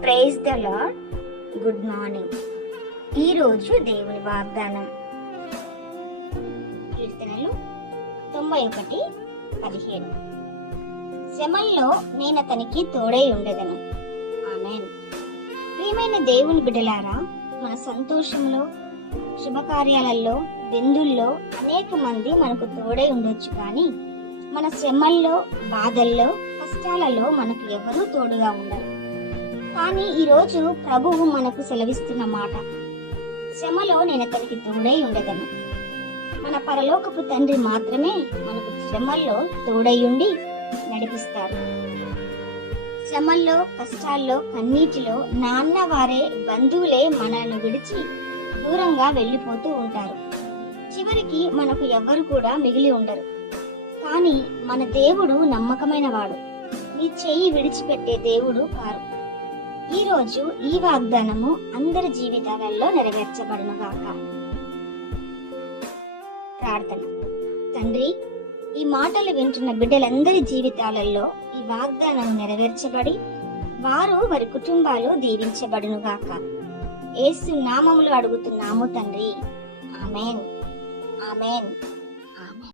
Praise the lord good morning ఈరోజు దేవుని వాగ్దానం. కీర్తనలు తొంభై ఒకటి పదిహేను. శ్రమల్లో నేను అతనికి తోడై ఉండదను. ఆమెన్. ప్రియమైన దేవుని బిడ్డలారా మన సంతోషంలో శుభకార్యాలలో బిందుల్లో అనేక మంది మనకు తోడై ఉండొచ్చు కానీ మన శ్రమల్లో బాధల్లో కష్టాలలో మనకు ఎవరూ తోడుగా ఉండరు. కానీ ఈరోజు ప్రభువు మనకు సెలవిస్తున్న మాట. శ్రమలో నేను అతనికి తోడై ఉండగలను. మన పరలోకపు తండ్రి మాత్రమే మనకు శ్రమల్లో తోడై ఉండి నడిపిస్తారు. శ్రమల్లో కష్టాల్లో కన్నీటిలో నాన్న వారే బంధువులే మనల్ని విడిచి దూరంగా వెళ్ళిపోతూ ఉంటారు. చివరికి మనకు ఎవ్వరు కూడా మిగిలి ఉండరు. కానీ మన దేవుడు నమ్మకమైన వాడు నీ చెయ్యి విడిచిపెట్టే దేవుడు కారు. ఈ రోజు ఈ వాగ్దానము అందరి జీవితాలలో నెరవేర్చబడును గాక. ప్రార్థన. తండ్రి ఈ మాటలు వింటున్న బిడ్డలందరి జీవితాలలో ఈ వాగ్దానం నెరవేర్చబడి వారు వారి కుటుంబాలు దీవించబడును గాక. ఏసు నామములు అడుగుతున్నాము తండ్రి. ఆమెన్. ఆమెన్.